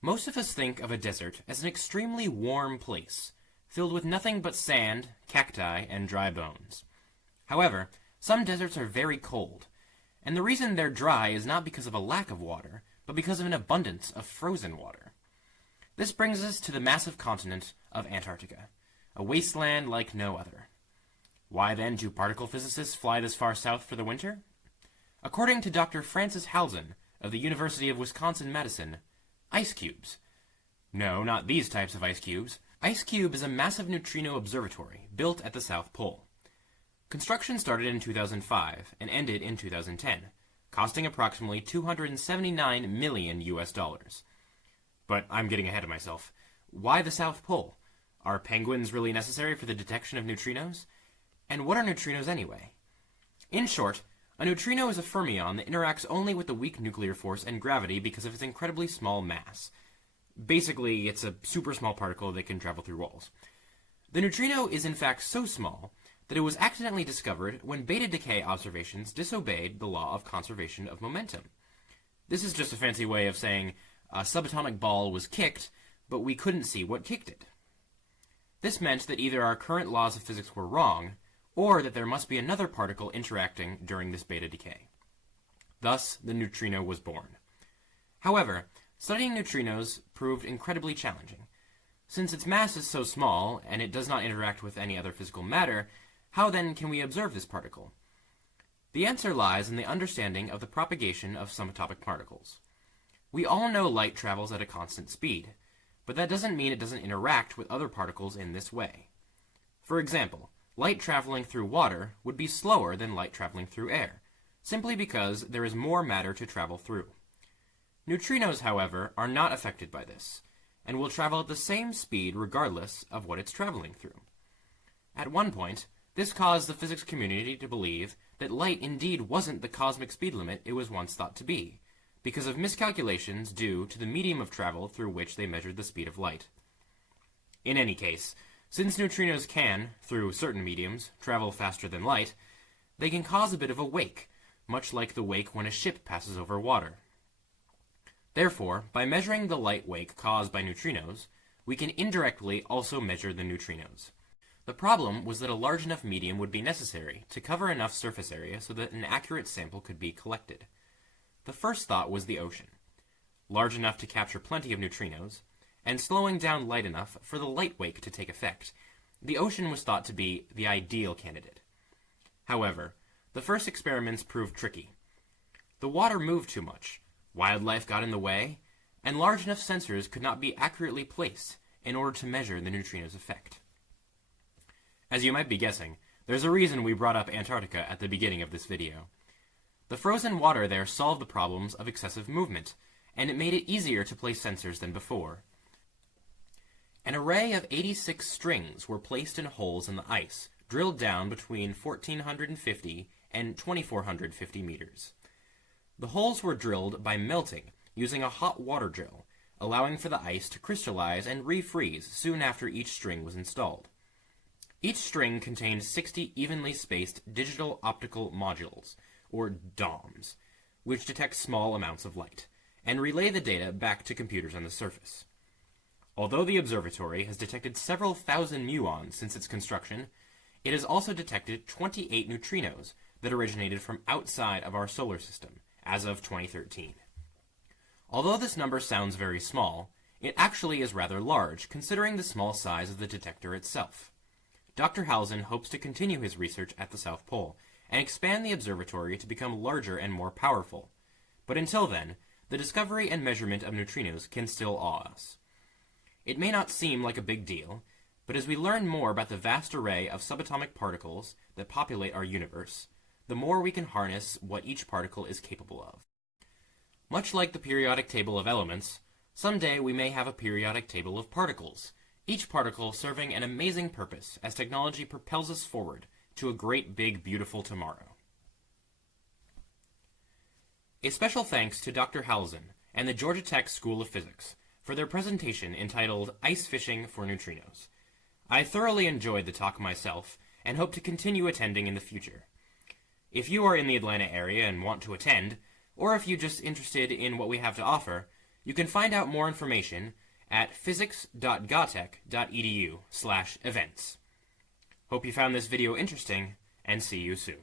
Most of us think of a desert as an extremely warm place, filled with nothing but sand, cacti, and dry bones. However, some deserts are very cold, and the reason they're dry is not because of a lack of water, but because of an abundance of frozen water. This brings us to the massive continent of Antarctica, a wasteland like no other. Why then do particle physicists fly this far south for the winter? According to Dr. Francis Halzen of the University of Wisconsin-Madison, ice cubes. No, not these types of ice cubes. IceCube is a massive neutrino observatory built at the South Pole. Construction started in 2005 and ended in 2010, costing approximately $279 million US. But I'm getting ahead of myself. Why the South Pole? Are penguins really necessary for the detection of neutrinos? And what are neutrinos anyway? In short, a neutrino is a fermion that interacts only with the weak nuclear force and gravity because of its incredibly small mass. Basically, it's a super small particle that can travel through walls. The neutrino is in fact so small that it was accidentally discovered when beta decay observations disobeyed the law of conservation of momentum. This is just a fancy way of saying a subatomic ball was kicked, but we couldn't see what kicked it. This meant that either our current laws of physics were wrong, or that there must be another particle interacting during this beta decay. Thus, the neutrino was born. However, studying neutrinos proved incredibly challenging. Since its mass is so small, and it does not interact with any other physical matter, how then can we observe this particle? The answer lies in the understanding of the propagation of subatomic particles. We all know light travels at a constant speed, but that doesn't mean it doesn't interact with other particles in this way. For example, light traveling through water would be slower than light traveling through air, simply because there is more matter to travel through. Neutrinos, however, are not affected by this, and will travel at the same speed regardless of what it's traveling through. At one point, this caused the physics community to believe that light indeed wasn't the cosmic speed limit it was once thought to be, because of miscalculations due to the medium of travel through which they measured the speed of light. In any case, since neutrinos can, through certain mediums, travel faster than light, they can cause a bit of a wake, much like the wake when a ship passes over water. Therefore, by measuring the light wake caused by neutrinos, we can indirectly also measure the neutrinos. The problem was that a large enough medium would be necessary to cover enough surface area so that an accurate sample could be collected. The first thought was the ocean, large enough to capture plenty of neutrinos, and slowing down light enough for the light wake to take effect. The ocean was thought to be the ideal candidate. However, the first experiments proved tricky. The water moved too much, wildlife got in the way, and large enough sensors could not be accurately placed in order to measure the neutrino's effect. As you might be guessing, there's a reason we brought up Antarctica at the beginning of this video. The frozen water there solved the problems of excessive movement, and it made it easier to place sensors than before. An array of 86 strings were placed in holes in the ice, drilled down between 1,450 and 2,450 meters. The holes were drilled by melting using a hot water drill, allowing for the ice to crystallize and refreeze soon after each string was installed. Each string contained 60 evenly spaced digital optical modules, or DOMs, which detect small amounts of light, and relay the data back to computers on the surface. Although the observatory has detected several thousand muons since its construction, it has also detected 28 neutrinos that originated from outside of our solar system, as of 2013. Although this number sounds very small, it actually is rather large, considering the small size of the detector itself. Dr. Halzen hopes to continue his research at the South Pole and expand the observatory to become larger and more powerful. But until then, the discovery and measurement of neutrinos can still awe us. It may not seem like a big deal, but as we learn more about the vast array of subatomic particles that populate our universe, the more we can harness what each particle is capable of. Much like the periodic table of elements, someday we may have a periodic table of particles, each particle serving an amazing purpose as technology propels us forward to a great big beautiful tomorrow. A special thanks to Dr. Halzen and the Georgia Tech School of Physics for their presentation entitled Ice Fishing for Neutrinos. I thoroughly enjoyed the talk myself and hope to continue attending in the future. If you are in the Atlanta area and want to attend, or if you're just interested in what we have to offer, You can find out more information at physics.gatech.edu/events. Hope you found this video interesting, and see you soon.